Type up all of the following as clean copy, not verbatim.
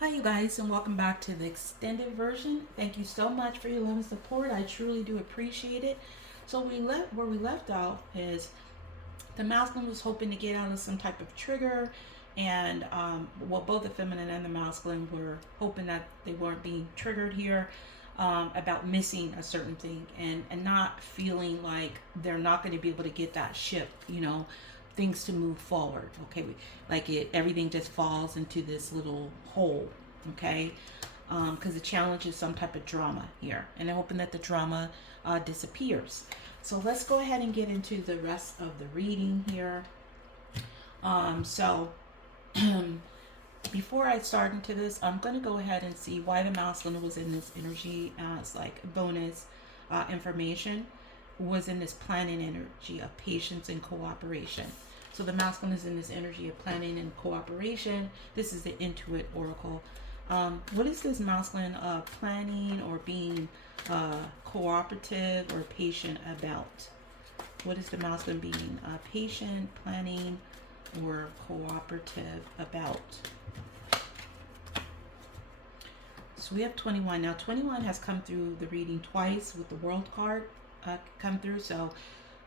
Hi, you guys, and welcome back to the extended version. Thank you so much for your love and support. I truly do appreciate it. So where we left off is the masculine was hoping to get out of some type of trigger, and well, both the feminine and the masculine were hoping that they weren't being triggered here about missing a certain thing and not feeling like they're not going to be able to get that ship, things to move forward. Okay, like everything just falls into this little hole. Okay, because the challenge is some type of drama here, and they're hoping that the drama disappears. So let's go ahead and get into the rest of the reading here. So before I start into this, I'm going to go ahead and see why the masculine was in this energy as like bonus information, was in this planning energy of patience and cooperation. So the masculine is in this energy of planning and cooperation. This is the Intuit Oracle. What is this masculine planning or being cooperative or patient about? What is the masculine being patient, planning, or cooperative about? So we have 21. Now 21 has come through the reading twice with the World card come through. So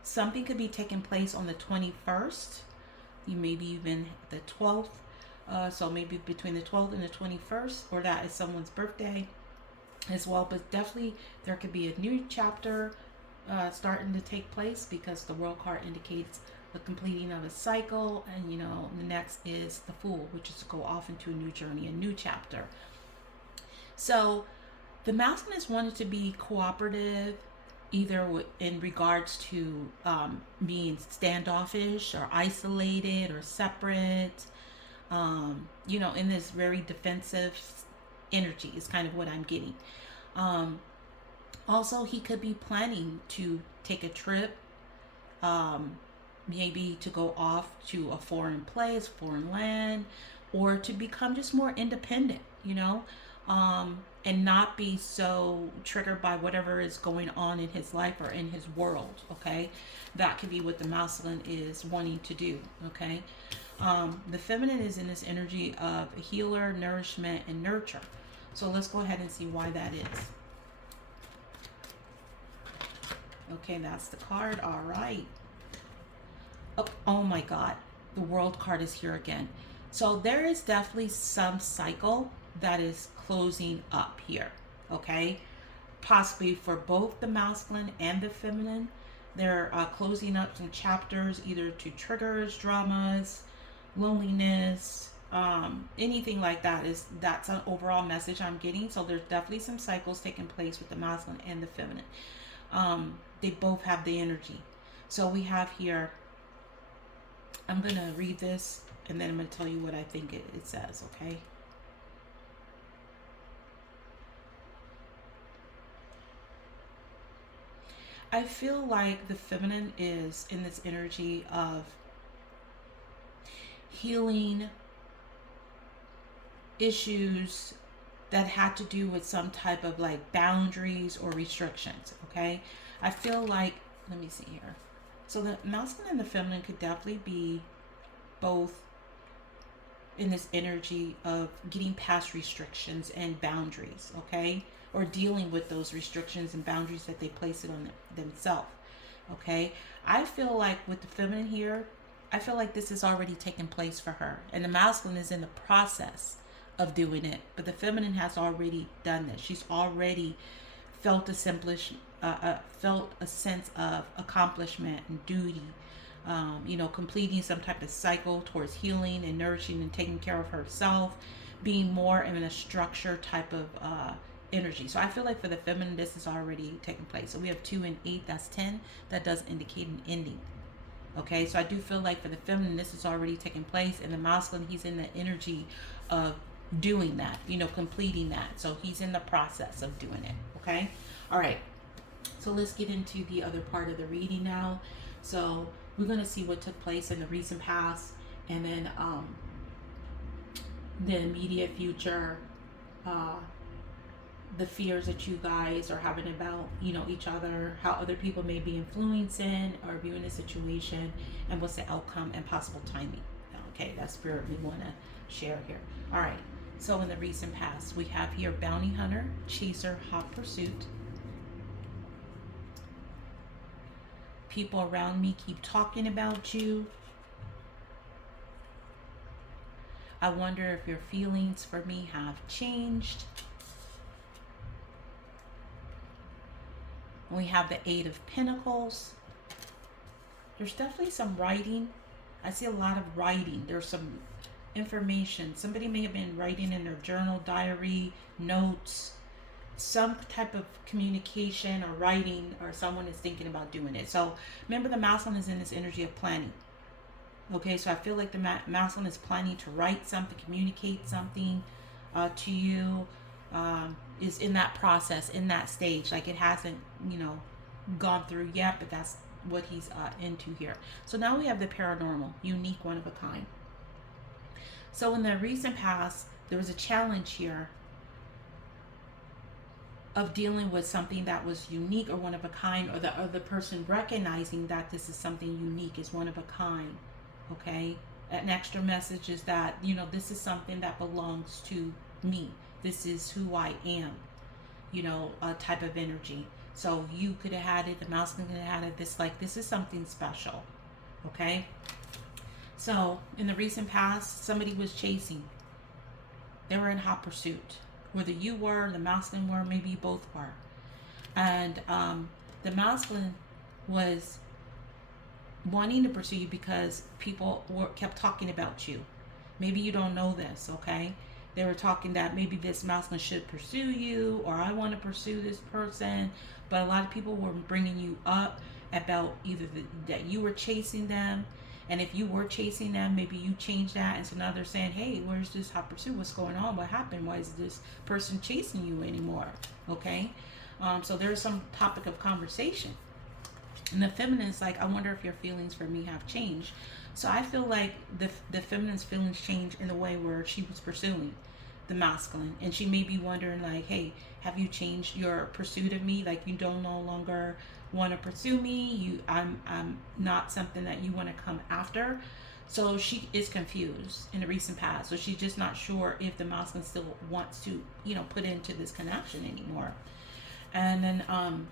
something could be taking place on the 21st. You maybe even the 12th. So maybe between the 12th and the 21st, or that is someone's birthday as well. But definitely there could be a new chapter starting to take place, because the World card indicates the completing of a cycle, and the next is the Fool, which is to go off into a new journey, a new chapter. So the masculine is wanted to be cooperative, either in regards to being standoffish or isolated or separate, in this very defensive energy is kind of what I'm getting. Also, he could be planning to take a trip, maybe to go off to a foreign place, foreign land, or to become just more independent, and not be so triggered by whatever is going on in his life or in his world. Okay, that could be what the masculine is wanting to do. Okay, the feminine is in this energy of a healer, nourishment, and nurture. So let's go ahead and see why that is. Okay, that's the card. All right. Oh my God, the World card is here again. So there is definitely some cycle that is closing up here. Okay, possibly for both the masculine and the feminine. They're closing up some chapters, either to triggers, dramas, loneliness, anything like that. That's an overall message I'm getting. So there's definitely some cycles taking place with the masculine and the feminine. They both have the energy. So we have here, I'm going to read this and then I'm going to tell you what I think it says. Okay. I feel like the feminine is in this energy of healing issues that had to do with some type of like boundaries or restrictions. Okay, I feel like, let me see here. So the masculine and the feminine could definitely be both in this energy of getting past restrictions and boundaries. Okay, or dealing with those restrictions and boundaries that they place it on themselves. Okay, I feel like with the feminine here, I feel like this has already taken place for her, and the masculine is in the process of doing it, but the feminine has already done this. She's already felt felt a sense of accomplishment and duty, completing some type of cycle towards healing and nourishing and taking care of herself, being more in a structure type of energy. So I feel like for the feminine, this is already taking place. So we have 2 and 8, that's 10. That does indicate an ending. Okay, so I do feel like for the feminine, this is already taking place, and the masculine, he's in the energy of doing that, completing that. So he's in the process of doing it. Okay, all right. So let's get into the other part of the reading now. So we're going to see what took place in the recent past, and then the immediate future, the fears that you guys are having about each other, how other people may be influencing or viewing the situation, and what's the outcome and possible timing. Okay, that's spirit we want to share here. All right, So in the recent past, we have here bounty hunter, chaser, hot pursuit. People around me keep talking about you. I wonder if your feelings for me have changed. We have the Eight of Pentacles. There's definitely some writing. I see a lot of writing. There's some information. Somebody may have been writing in their journal, diary, notes, some type of communication or writing, or someone is thinking about doing it. So remember, the masculine is in this energy of planning. Okay, so I feel like the masculine is planning to write something, communicate something to you, is in that process, in that stage. Like it hasn't, gone through yet, but that's what he's into here. So now we have the paranormal, unique, one of a kind. So in the recent past, there was a challenge here of dealing with something that was unique or one of a kind, or the other person recognizing that this is something unique, is one of a kind. Okay, an extra message is that, this is something that belongs to me. This is who I am, a type of energy. So you could have had it, the masculine could have had it, this is something special. Okay, so in the recent past, somebody was chasing. They were in hot pursuit. Whether you were, the masculine were, maybe you both were. And the masculine was wanting to pursue you because people kept talking about you. Maybe you don't know this, okay? They were talking that maybe this masculine should pursue you, or I want to pursue this person. But a lot of people were bringing you up about either that you were chasing them. And if you were chasing them, maybe you changed that. And so now they're saying, hey, where's this hot pursuit? What's going on? What happened? Why is this person chasing you anymore? Okay. So there's some topic of conversation. And the feminine is like, I wonder if your feelings for me have changed. So I feel like the feminine's feelings changed in the way where she was pursuing the masculine. And she may be wondering like, hey, have you changed your pursuit of me? Like you don't no longer want to pursue me. I'm not something that you want to come after. So she is confused in the recent past. So she's just not sure if the masculine still wants to, put into this connection anymore. And then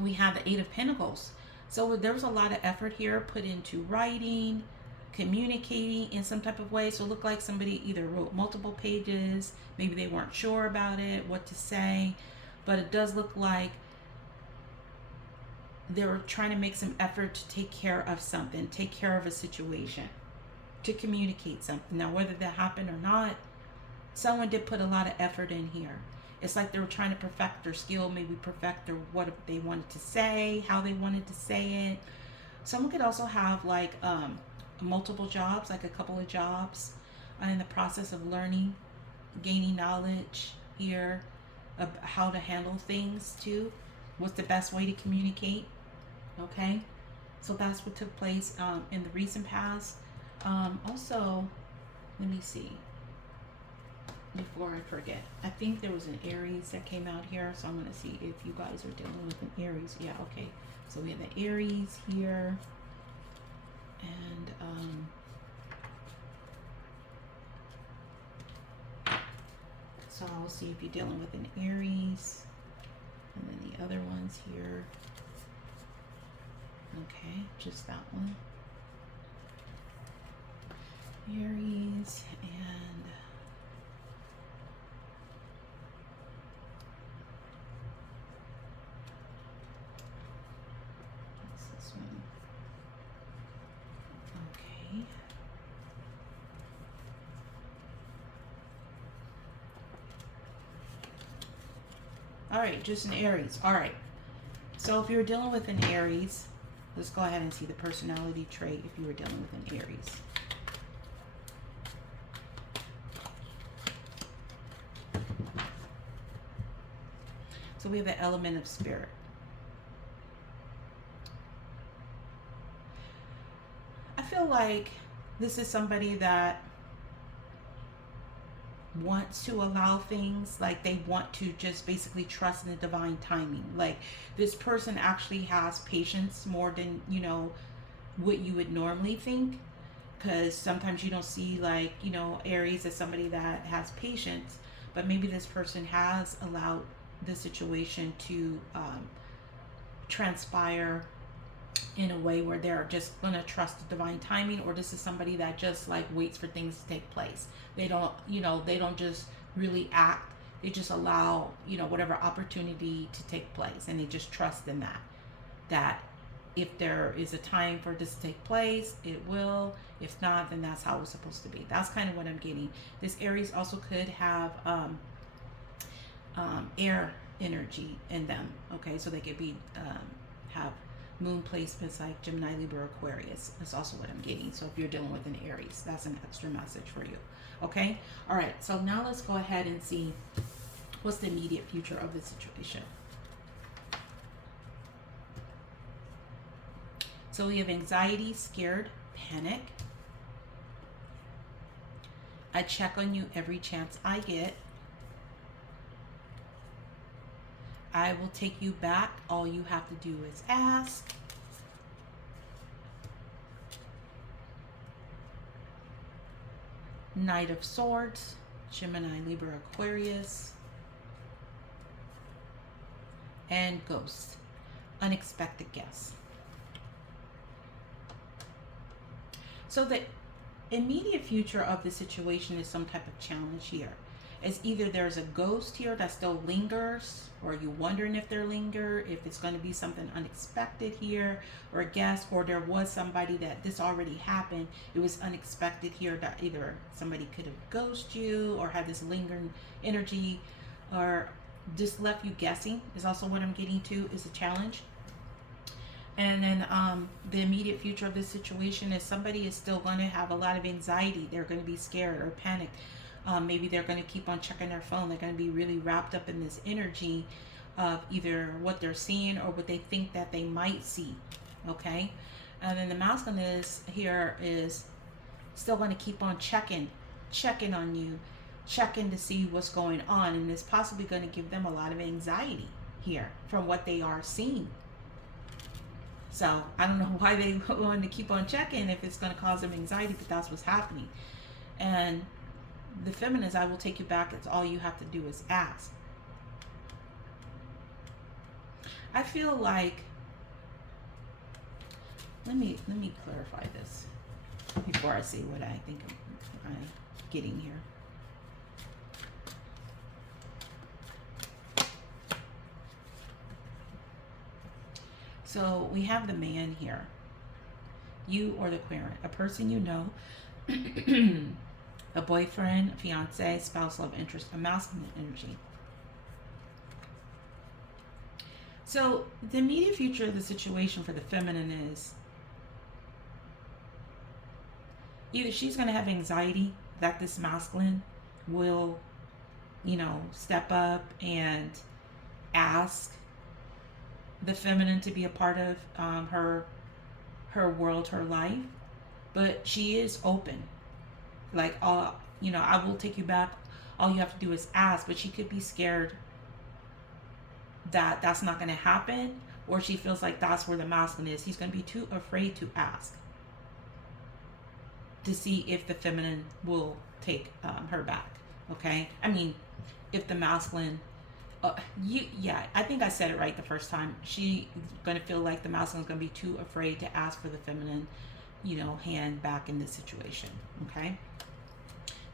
we have the Eight of Pentacles. So there was a lot of effort here put into writing, communicating in some type of way. So it looked like somebody either wrote multiple pages, maybe they weren't sure about it, what to say, but it does look like they were trying to make some effort to take care of something, take care of a situation, to communicate something. Now, whether that happened or not, someone did put a lot of effort in here. It's like they were trying to perfect their skill, maybe perfect their what they wanted to say, how they wanted to say it. Someone could also have like multiple jobs, like a couple of jobs, in the process of learning, gaining knowledge here of how to handle things too. What's the best way to communicate? Okay, so that's what took place in the recent past. Also, let me see. Before I forget, I think there was an Aries that came out here, so I'm going to see if you guys are dealing with an Aries. Yeah, okay. So we have the Aries here, and so I'll see if you're dealing with an Aries, and then the other ones here. Okay, just that one. Aries and what's this one? Okay. All right, just an Aries. All right. So if you're dealing with an Aries, let's go ahead and see the personality trait if you were dealing with an Aries. So we have the element of spirit. I feel like this is somebody that wants to allow things, like they want to just basically trust in the divine timing. Like this person actually has patience more than what you would normally think, because sometimes you don't see, like, you know, Aries as somebody that has patience, but maybe this person has allowed the situation to transpire in a way where they're just gonna trust the divine timing, or this is somebody that just like waits for things to take place. They don't, you know, they don't just really act. They just allow, you know, whatever opportunity to take place, and they just trust in that if there is a time for this to take place, it will. If not, then that's how it's supposed to be. That's kind of what I'm getting. This Aries also could have air energy in them. Okay, so they could be have moon placements like Gemini, Libra, Aquarius. That's also what I'm getting. So if you're dealing with an Aries, that's an extra message for you. Okay, all right. So now let's go ahead and see what's the immediate future of the situation. So we have anxiety, scared, panic. I check on you every chance I get. I will take you back. All you have to do is ask. Knight of Swords, Gemini, Libra, Aquarius. And Ghost, unexpected guest. So the immediate future of the situation is some type of challenge here. It's either there's a ghost here that still lingers, or you wondering if they linger, if it's going to be something unexpected here, or a guest, or there was somebody that this already happened. It was unexpected here that either somebody could have ghosted you or had this lingering energy, or just left you guessing is also what I'm getting to, is a challenge. And then the immediate future of this situation is somebody is still going to have a lot of anxiety. They're going to be scared or panicked. Maybe they're going to keep on checking their phone. They're going to be really wrapped up in this energy of either what they're seeing or what they think that they might see. Okay. And then the masculine is here is still going to keep on checking on you, checking to see what's going on. And it's possibly going to give them a lot of anxiety here from what they are seeing. So I don't know why they want to keep on checking if it's going to cause them anxiety, but that's what's happening. And the feminine is, I will take you back. It's all you have to do is ask. I feel like, let me clarify this before I say what I think I'm getting here. So we have the man here. You or the querent, a person you know, a boyfriend, a fiance, spouse, love interest, a masculine energy. So the immediate future of the situation for the feminine is either she's going to have anxiety that this masculine will, you know, step up and ask the feminine to be a part of her world, her life, but she is open. Like, you know, I will take you back. All you have to do is ask. But she could be scared that that's not going to happen, or she feels like that's where the masculine is. He's going to be too afraid to ask to see if the feminine will take her back. Okay, I mean, if the masculine. I think I said it right the first time. She's going to feel like the masculine is going to be too afraid to ask for the feminine, you know, hand back in this situation. Okay.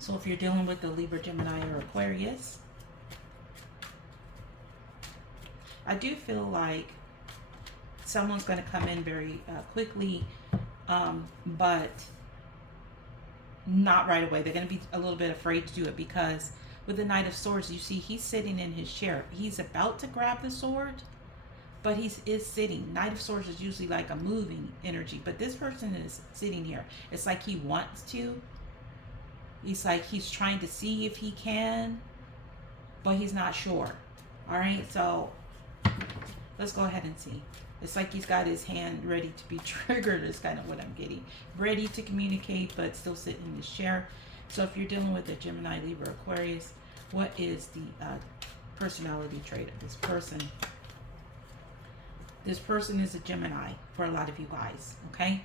So if you're dealing with the Libra, Gemini, or Aquarius, I do feel like someone's going to come in very quickly, but not right away. They're going to be a little bit afraid to do it because with the Knight of Swords, you see he's sitting in his chair. He's about to grab the sword, but he is sitting. Knight of Swords is usually like a moving energy, but this person is sitting here. It's like he wants to. He's like he's trying to see if he can, but he's not sure. All right, so let's go ahead and see. It's like he's got his hand ready to be triggered is kind of what I'm getting. Ready to communicate, but still sitting in his chair. So if you're dealing with a Gemini, Libra, Aquarius, what is the personality trait of this person? This person is a Gemini for a lot of you guys, okay?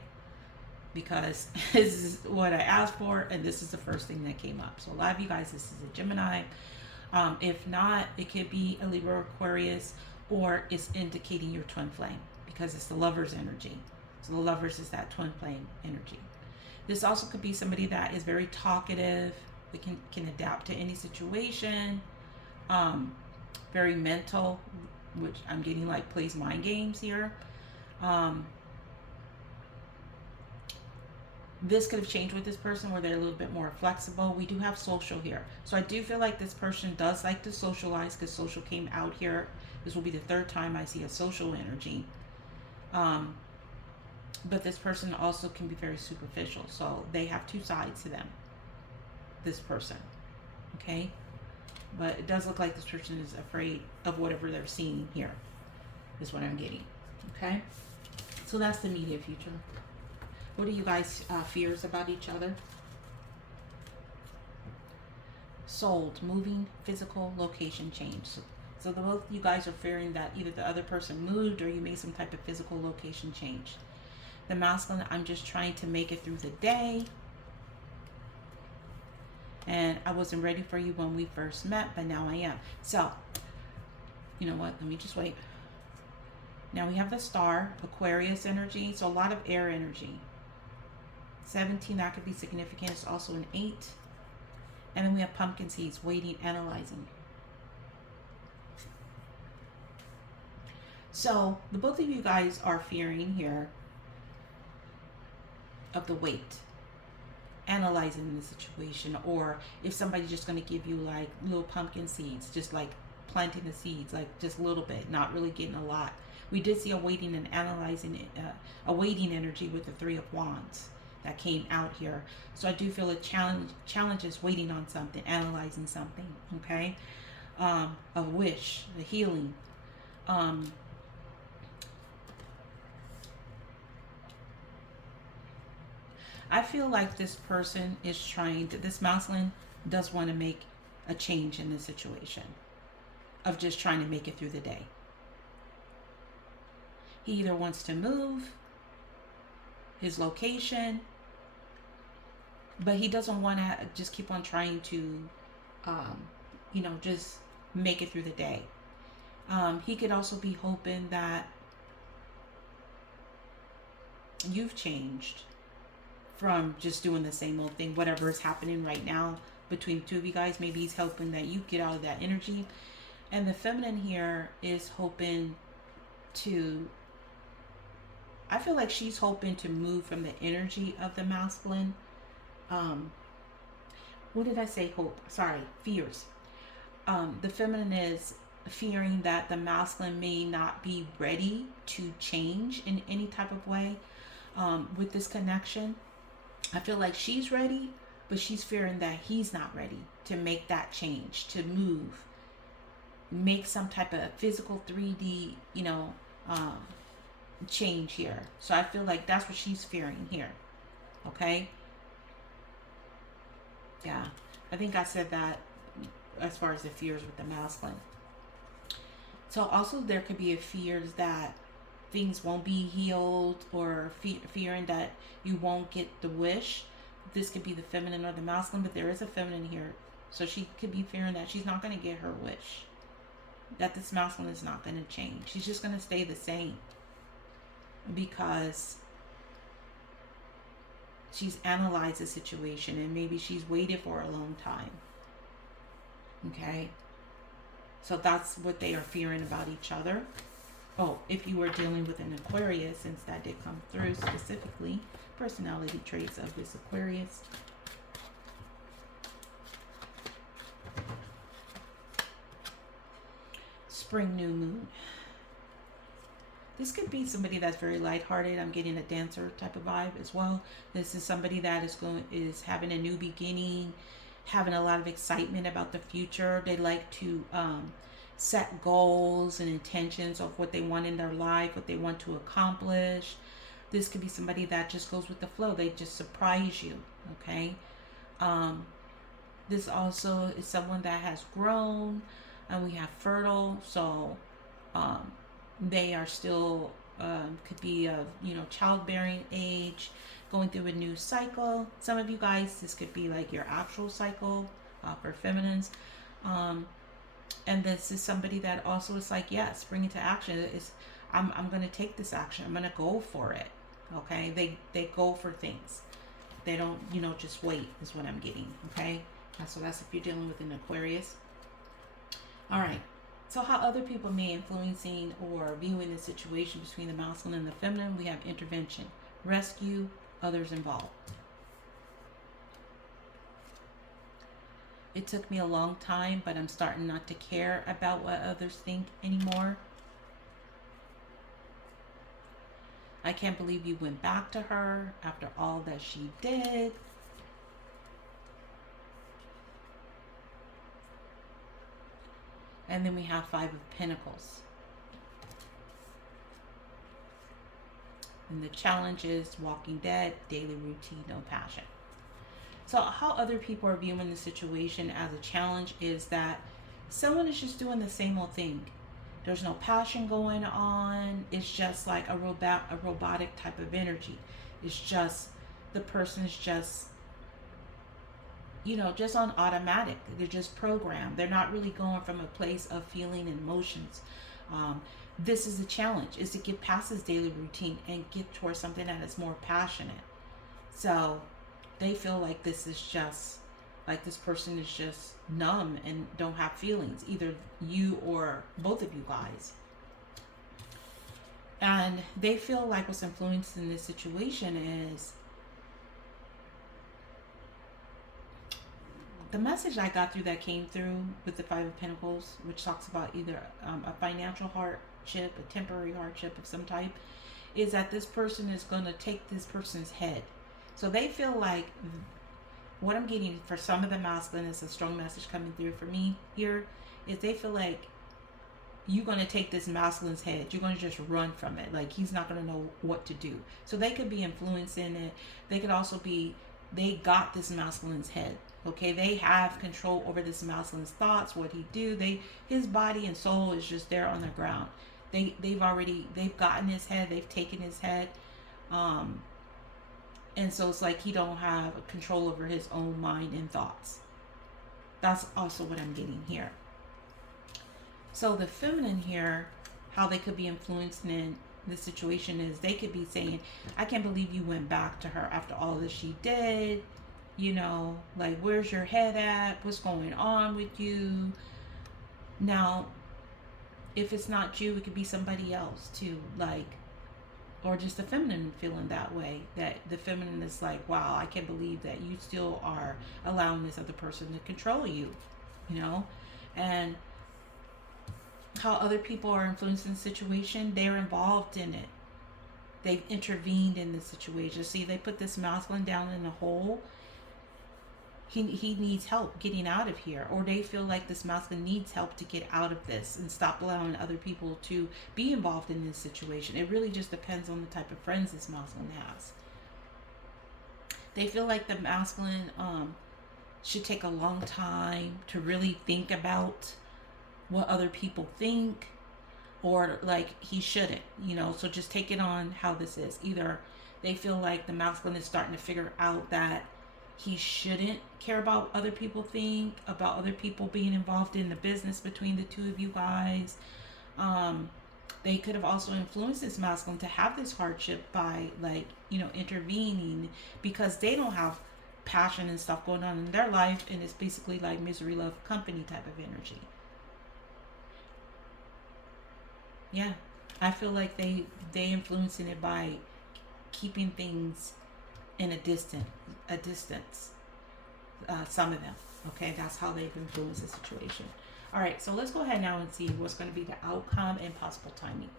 because this is what I asked for, and this is the first thing that came up. So a lot of you guys, this is a Gemini. If not, it could be a Libra, Aquarius, or it's indicating your twin flame because it's the Lover's energy. So the Lovers is that twin flame energy. This also could be somebody that is very talkative. They can adapt to any situation. Very mental, which I'm getting like plays mind games here. This could have changed with this person where they're a little bit more flexible. We do have social here. So I do feel like this person does like to socialize because social came out here. This will be the third time I see a social energy. But this person also can be very superficial. So they have two sides to them, this person. Okay? But it does look like this person is afraid of whatever they're seeing here, is what I'm getting. Okay? So that's the immediate future. What are you guys' fears about each other? Sold, moving, physical, location change. So the both you guys are fearing that either the other person moved or you made some type of physical location change. The masculine, I'm just trying to make it through the day. And I wasn't ready for you when we first met, but now I am. So, you know what? Let me just wait. Now we have the star, Aquarius energy. So a lot of air energy. 17, that could be significant. It's also an 8. And then we have pumpkin seeds, waiting, analyzing. So the both of you guys are fearing here of the wait, analyzing the situation, or if somebody's just going to give you like little pumpkin seeds, just like planting the seeds, like just a little bit, not really getting a lot. We did see a waiting and analyzing, a waiting energy with the 3 of Wands that came out here. So I do feel a challenge is waiting on something, analyzing something, okay? A wish, a healing. I feel like this person is trying to, this masculine does want to make a change in the situation of just trying to make it through the day. He either wants to move his location, but he doesn't want to just keep on trying to, just make it through the day. He could also be hoping that you've changed from just doing the same old thing, whatever is happening right now between the two of you guys. Maybe he's hoping that you get out of that energy. And the feminine here is hoping to, I feel like she's hoping to move from the energy of the masculine. What did I say? Hope. Sorry, fears. The feminine is fearing that the masculine may not be ready to change in any type of way with this connection. I feel like she's ready, but she's fearing that he's not ready to make that change, to move, make some type of physical 3D, change here. So I feel like that's what she's fearing here. Okay? Yeah. I think I said that as far as the fears with the masculine. So also there could be a fears that things won't be healed, or fearing that you won't get the wish. This could be the feminine or the masculine, but there is a feminine here. So she could be fearing that she's not going to get her wish, that this masculine is not going to change. She's just going to stay the same because she's analyzed the situation and maybe she's waited for a long time. Okay? So that's what they are fearing about each other. Oh, if you were dealing with an Aquarius, since that did come through specifically, personality traits of this Aquarius. Spring new moon. This could be somebody that's very lighthearted. I'm getting a dancer type of vibe as well. This is somebody that is having a new beginning, having a lot of excitement about the future. They like to set goals and intentions of what they want in their life, what they want to accomplish. This could be somebody that just goes with the flow. They just surprise you, okay? This also is someone that has grown, and we have fertile, so they are still, could be of, childbearing age, going through a new cycle. Some of you guys, this could be like your actual cycle for feminines. And this is somebody that also is like, yes, bring it to action. I'm going to take this action. I'm going to go for it. Okay. They go for things. They don't, just wait is what I'm getting. Okay. So that's if you're dealing with an Aquarius. All right. So how other people may influencing or viewing the situation between the masculine and the feminine, we have intervention, rescue, others involved. It took me a long time, but I'm starting not to care about what others think anymore. I can't believe you went back to her after all that she did. And then we have Five of Pentacles. And the challenge is Walking Dead, daily routine, no passion. So how other people are viewing the situation as a challenge is that someone is just doing the same old thing. There's no passion going on. It's just like a robotic type of energy. It's just, the person is just, just on automatic. They're just programmed. They're not really going from a place of feeling and emotions. This is a challenge, is to get past this daily routine and get towards something that is more passionate. So they feel like this is just, like this person is just numb and don't have feelings, either you or both of you guys. And they feel like what's influencing this situation is, the message I got through that came through with the Five of Pentacles, which talks about either a financial hardship, a temporary hardship of some type, is that this person is going to take this person's head. So they feel like, what I'm getting for some of the masculine is a strong message coming through for me here, is they feel like you're going to take this masculine's head. You're going to just run from it. Like he's not going to know what to do. So they could be influencing it. They could also be, they got this masculine's head. Okay, they have control over this masculine's thoughts, what he do. His body and soul is just there on the ground. They've gotten his head. They've taken his head. And so it's like he don't have control over his own mind and thoughts. That's also what I'm getting here. So the feminine here, how they could be influencing in the situation is they could be saying, I can't believe you went back to her after all that she did. Like, where's your head at? What's going on with you? Now, if it's not you, it could be somebody else too. Like, or just the feminine feeling that way, that the feminine is like, wow, I can't believe that you still are allowing this other person to control you, and how other people are influencing the situation, they're involved in it. They've intervened in the situation. See, they put this masculine down in a hole. He needs help getting out of here, or they feel like this masculine needs help to get out of this and stop allowing other people to be involved in this situation. It really just depends on the type of friends this masculine has. They feel like the masculine should take a long time to really think about what other people think, or like he shouldn't, so just take it on how this is. Either they feel like the masculine is starting to figure out that he shouldn't care about other people think, about other people being involved in the business between the two of you guys. They could have also influenced this masculine to have this hardship by intervening, because they don't have passion and stuff going on in their life, and it's basically like misery, love, company type of energy. Yeah, I feel like they influencing it by keeping things in a distance. Some of them. Okay, that's how they've influenced the situation. All right, so let's go ahead now and see what's going to be the outcome and possible timing.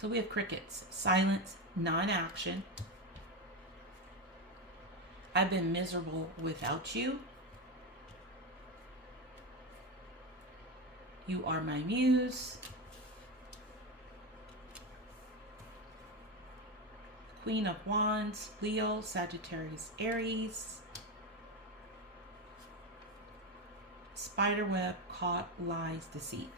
So we have crickets, silence, non-action. I've been miserable without you. You are my muse. Queen of Wands, Leo, Sagittarius, Aries. Spiderweb, caught, lies, deceit.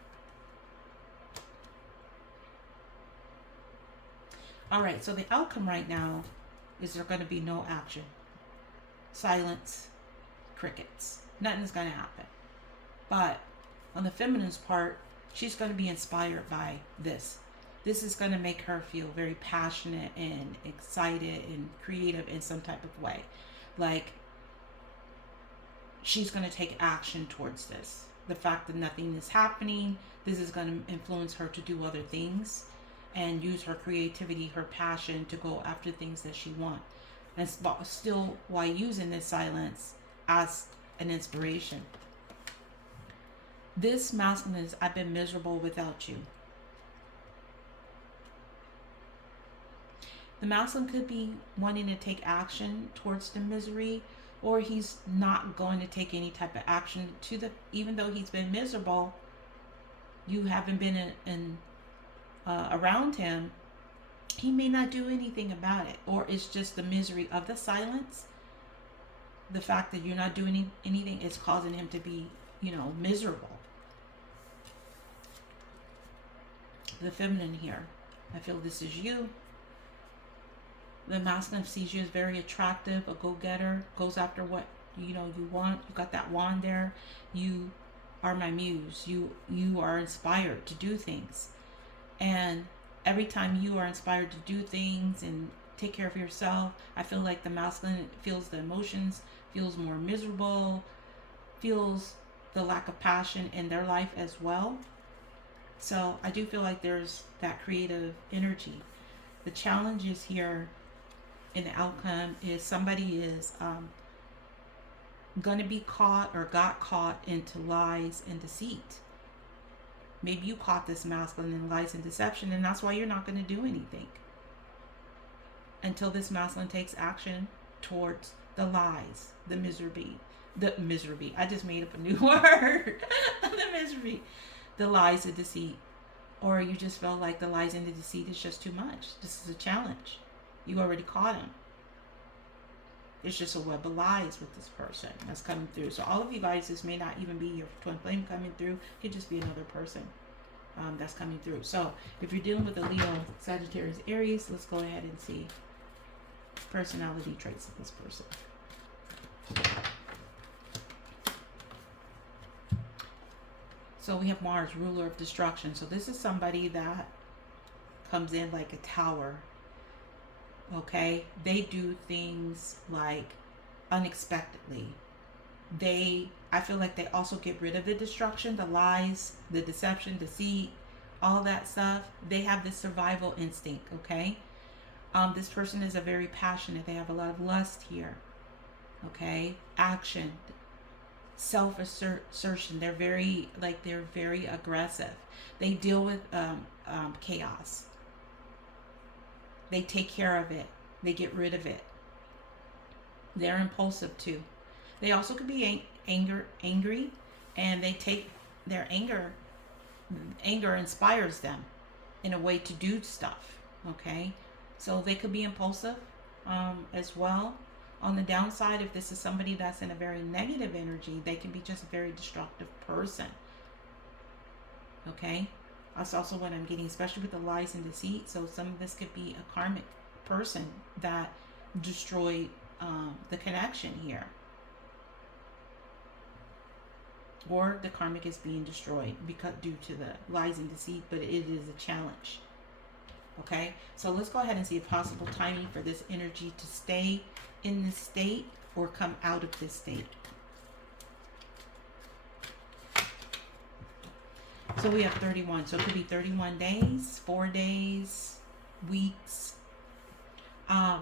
All right, so the outcome right now is there going to be no action. Silence, crickets. Nothing's going to happen. But on the feminine's part, she's going to be inspired by this. This is going to make her feel very passionate and excited and creative in some type of way. Like, she's going to take action towards this. The fact that nothing is happening, this is going to influence her to do other things and use her creativity, her passion to go after things that she wants. And still, while using this silence as an inspiration. This masculine is, I've been miserable without you. The masculine could be wanting to take action towards the misery, or he's not going to take any type of action to the, even though he's been miserable, you haven't been around him, he may not do anything about it, or it's just the misery of the silence. The fact that you're not doing anything is causing him to be, miserable. The feminine here, I feel this is you. The masculine sees you as very attractive, a go-getter, goes after what you want. You got that wand there. You are my muse. You are inspired to do things. And every time you are inspired to do things and take care of yourself, I feel like the masculine feels the emotions, feels more miserable, feels the lack of passion in their life as well. So I do feel like there's that creative energy. The challenges here in the outcome is somebody is going to be caught or got caught into lies and deceit. Maybe you caught this masculine in lies and deception, and that's why you're not going to do anything until this masculine takes action towards the lies, the misery. I just made up a new word. The misery, the lies and deceit. Or you just felt like the lies and the deceit is just too much. This is a challenge. You already caught him. It's just a web of lies with this person that's coming through. So all of you guys, this may not even be your twin flame coming through. It could just be another person that's coming through. So if you're dealing with a Leo, Sagittarius, Aries, let's go ahead and see personality traits of this person. So we have Mars, ruler of destruction. So this is somebody that comes in like a tower. Okay, they do things like unexpectedly. I feel like they also get rid of the destruction, the lies, the deception, deceit, all that stuff. They have this survival instinct. Okay, this person is a very passionate. They have a lot of lust here. Okay, action, self-assertion. They're very aggressive. They deal with chaos. They take care of it. They get rid of it. They're impulsive too. They also could be angry, and they take their anger. Anger inspires them in a way to do stuff. Okay, so they could be impulsive as well. On the downside, if this is somebody that's in a very negative energy, they can be just a very destructive person. Okay. That's also what I'm getting, especially with the lies and deceit. So some of this could be a karmic person that destroyed the connection here. Or the karmic is being destroyed due to the lies and deceit, but it is a challenge. Okay, so let's go ahead and see a possible timing for this energy to stay in this state or come out of this state. So we have 31. So it could be 31 days, 4 days, weeks. I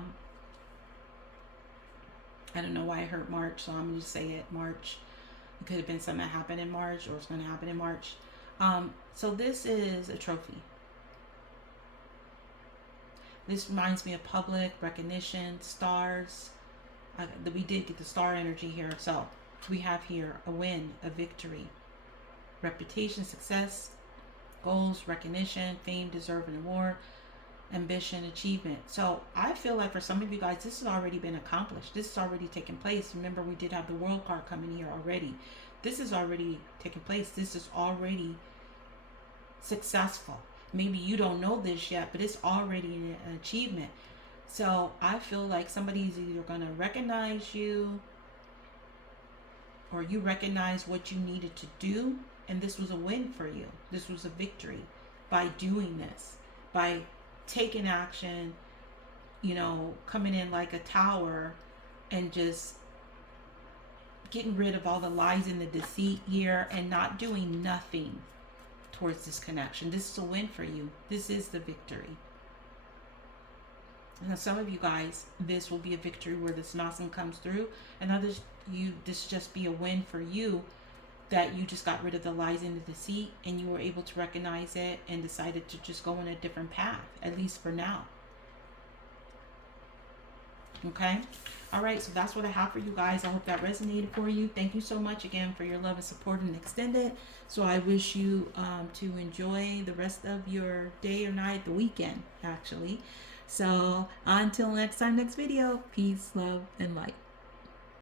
don't know why I heard March, so I'm going to say it March. It could have been something that happened in March, or it's going to happen in March. So this is a trophy. This reminds me of public recognition, stars. We did get the star energy here. So we have here a win, a victory. Reputation, success, goals, recognition, fame, deserve an award, ambition, achievement. So I feel like for some of you guys, this has already been accomplished. This has already taken place. Remember, we did have the world card coming here already. This has already taken place. This is already successful. Maybe you don't know this yet, but it's already an achievement. So I feel like somebody's either going to recognize you, or you recognize what you needed to do, and this was a win for you. This was a victory by doing this, by taking action, you know, coming in like a tower and just getting rid of all the lies and the deceit here and not doing nothing towards this connection. This is a win for you. This is the victory. And some of you guys, this will be a victory where this Nourishing comes through, and others, this just be a win for you, that you just got rid of the lies and the deceit, and you were able to recognize it and decided to just go in a different path, at least for now. Okay. All right. So that's what I have for you guys. I hope that resonated for you. Thank you so much again for your love and support and extended. So I wish you to enjoy the rest of your day or night, the weekend, actually. So until next time, next video, peace, love, and light.